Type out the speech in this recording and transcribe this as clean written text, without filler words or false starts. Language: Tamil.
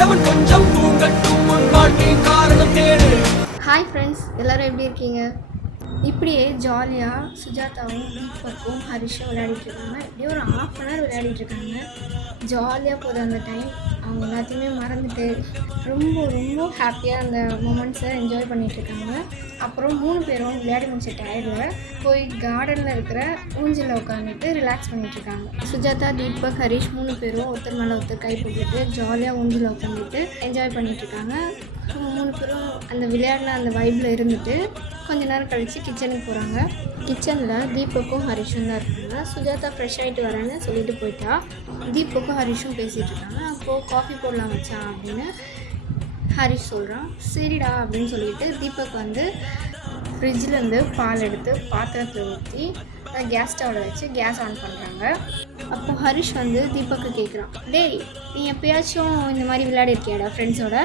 ஆண்டவன் கொஞ்சம் தூங்கட்டும் உன் வாழ்க்கை காரணம் தேடு. ஹாய் ஃப்ரெண்ட்ஸ், எல்லோரும் எப்படி இருக்கீங்க? இப்படியே ஜாலியாக சுஜாதாவும் தீபக்கும் ஹரிஷும் விளையாடிட்டுருக்காங்க. இப்படியே ஒரு ½ விளையாடிட்டுருக்காங்க. ஜாலியாக போகுது அந்த டைம். அவங்க எல்லாத்தையுமே மறந்துட்டு ரொம்ப ரொம்ப ஹாப்பியாக அந்த மூமெண்ட்ஸை என்ஜாய் பண்ணிகிட்ருக்காங்க. அப்புறம் 3 பேரும் விளையாடி முடிச்ச டயர்டில் போய் கார்டனில் இருக்கிற ஊஞ்சலில் உட்காந்துட்டு ரிலாக்ஸ் பண்ணிகிட்ருக்காங்க. சுஜாதா, தீபக், ஹரிஷ் 3 பேரும் ஒருத்தர் மேலே ஒருத்தர் கை போட்டுட்டு ஜாலியாக ஊஞ்சலில் உட்காந்துட்டு என்ஜாய் பண்ணிகிட்ருக்காங்க. 3 பேரும் அந்த விளையாடின அந்த வைப்பில் இருந்துட்டு கொஞ்ச நேரம் கழித்து கிச்சனுக்கு போகிறாங்க. கிச்சனில் தீபக்கும் ஹரிஷும் தான் இருக்காங்க. சுஜாதா ஃப்ரெஷ் ஆகிட்டு வரேன்னு சொல்லிட்டு போயிட்டா. தீபக்கும் ஹரிஷும் பேசிகிட்டு இருக்காங்க. அப்போது காஃபி போடலாம் வச்சா அப்படின்னு ஹரிஷ் சொல்கிறான். சரிடா அப்படின்னு சொல்லிட்டு தீபக் வந்து ஃப்ரிட்ஜிலேருந்து பால் எடுத்து பாத்திரத்தில் ஊற்றி கேஸ் ஸ்டவ்வில் வச்சு கேஸ் ஆன் பண்ணுறாங்க. அப்போது ஹரிஷ் வந்து தீபக்கு கேட்குறான், டேய் நீ எப்போயாச்சும் இந்த மாதிரி விளையாடிருக்கியாடா ஃப்ரெண்ட்ஸோட?